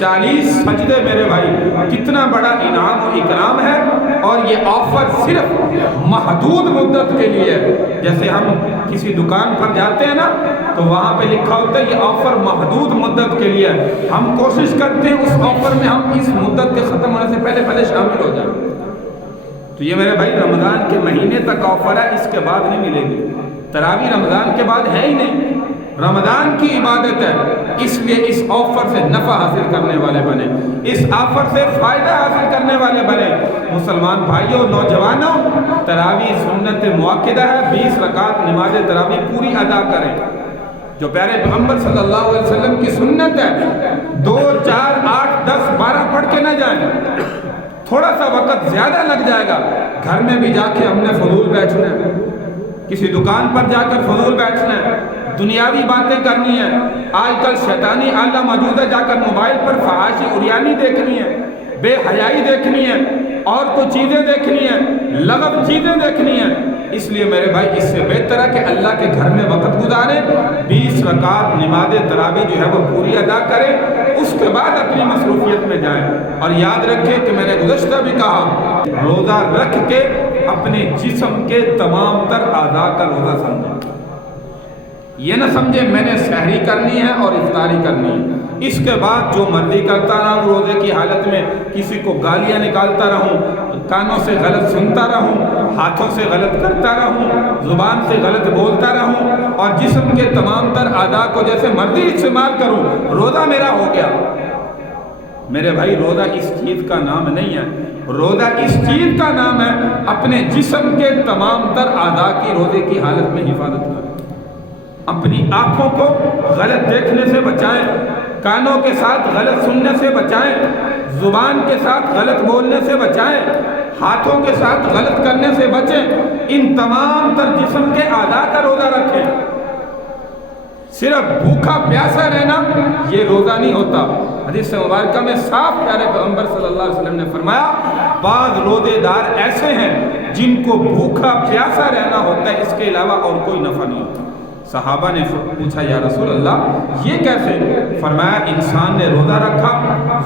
40 سجدے میرے بھائی کتنا بڑا انعام و اکرام ہے، اور یہ آفر صرف محدود مدت کے لیے ہے۔ جیسے ہم کسی دکان پر جاتے ہیں نا تو وہاں پہ لکھا ہوتا ہے یہ آفر محدود مدت کے لیے ہے، ہم کوشش کرتے ہیں اس آفر میں ہم اس مدت کے ختم ہونے سے پہلے شامل ہو جائیں۔ تو یہ میرے بھائی رمضان کے مہینے تک آفر ہے، اس کے بعد نہیں ملے گی۔ تراویح رمضان کے بعد ہے ہی نہیں، رمضان کی عبادت ہے، اس لیے اس آفر سے نفع حاصل کرنے والے بنے، اس آفر سے فائدہ حاصل کرنے والے بنے۔ مسلمان بھائیوں، نوجوانوں، تراویح سنت مؤکدہ ہے، 20 رکعت نماز تراویح پوری ادا کریں جو پیارے پیغمبر صلی اللہ علیہ وسلم کی سنت ہے۔ 2 4 8 10 12 پڑھ کے نہ جائیں، تھوڑا سا وقت زیادہ لگ جائے گا، گھر میں بھی جا کے ہم نے فضول بیٹھنا ہے، کسی دکان پر جا کر فضول بیٹھنا ہے، دنیاوی باتیں کرنی ہے، آج کل شیطانی آلہ موجود ہے، جا کر موبائل پر فحاشی عریانی دیکھنی ہے، بے حیائی دیکھنی ہے، اور تو چیزیں دیکھنی ہے، لغو چیزیں دیکھنی ہے۔ اس لیے میرے بھائی اس سے بہتر ہے کہ اللہ کے گھر میں وقت گزاریں، 20 رکعت نماز تراویح جو ہے وہ پوری ادا کریں، اس کے بعد اپنی مصروفیت میں جائیں۔ اور یاد رکھیں کہ میں نے گزشتہ بھی کہا، روزہ رکھ کے اپنے جسم کے تمام تر اعضاء کا روزہ سمجھیں، یہ نہ سمجھے میں نے سحری کرنی ہے اور افطاری کرنی ہے، اس کے بعد جو مرضی کرتا رہوں، روزے کی حالت میں کسی کو گالیاں نکالتا رہوں، کانوں سے غلط سنتا رہوں، ہاتھوں سے غلط کرتا رہوں، زبان سے غلط بولتا رہوں، اور جسم کے تمام تر اعضاء کو جیسے مرضی استعمال کروں، روزہ میرا ہو گیا۔ میرے بھائی روزہ اس چیز کا نام نہیں ہے، روزہ اس چیز کا نام ہے اپنے جسم کے تمام تر اعضاء کی روزے کی حالت میں حفاظت کریں۔ اپنی آنکھوں کو غلط دیکھنے سے بچائیں، کانوں کے ساتھ غلط سننے سے بچائیں، زبان کے ساتھ غلط بولنے سے بچائیں، ہاتھوں کے ساتھ غلط کرنے سے بچیں، ان تمام تر جسم کے اعضاء کا روزہ رکھیں۔ صرف بھوکا پیاسا رہنا یہ روزہ نہیں ہوتا۔ حدیث مبارکہ میں صاف پیارے پیغمبر صلی اللہ علیہ وسلم نے فرمایا، بعض روزے دار ایسے ہیں جن کو بھوکا پیاسا رہنا ہوتا ہے، اس کے علاوہ اور کوئی نفع نہیں ہوتا۔ صحابہ نے پوچھا یا رسول اللہ یہ کیسے؟ فرمایا انسان نے روزہ رکھا،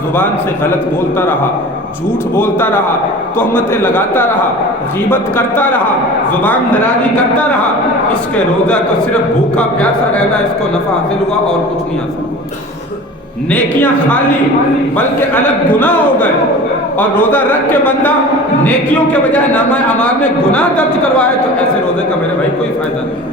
زبان سے غلط بولتا رہا، جھوٹ بولتا رہا، تہمتیں لگاتا رہا، غیبت کرتا رہا، زبان درازی کرتا رہا، اس کے روزہ کو صرف بھوکا پیاسا رہنا اس کو نفع حاصل ہوا اور کچھ نہیں حاصل ہوا۔ نیکیاں خالی بلکہ الگ گناہ ہو گئے، اور روزہ رکھ کے بندہ نیکیوں کے بجائے نامہ اعمال میں گناہ درج کروائے تو ایسے روزے کا میرے بھائی کوئی فائدہ نہیں۔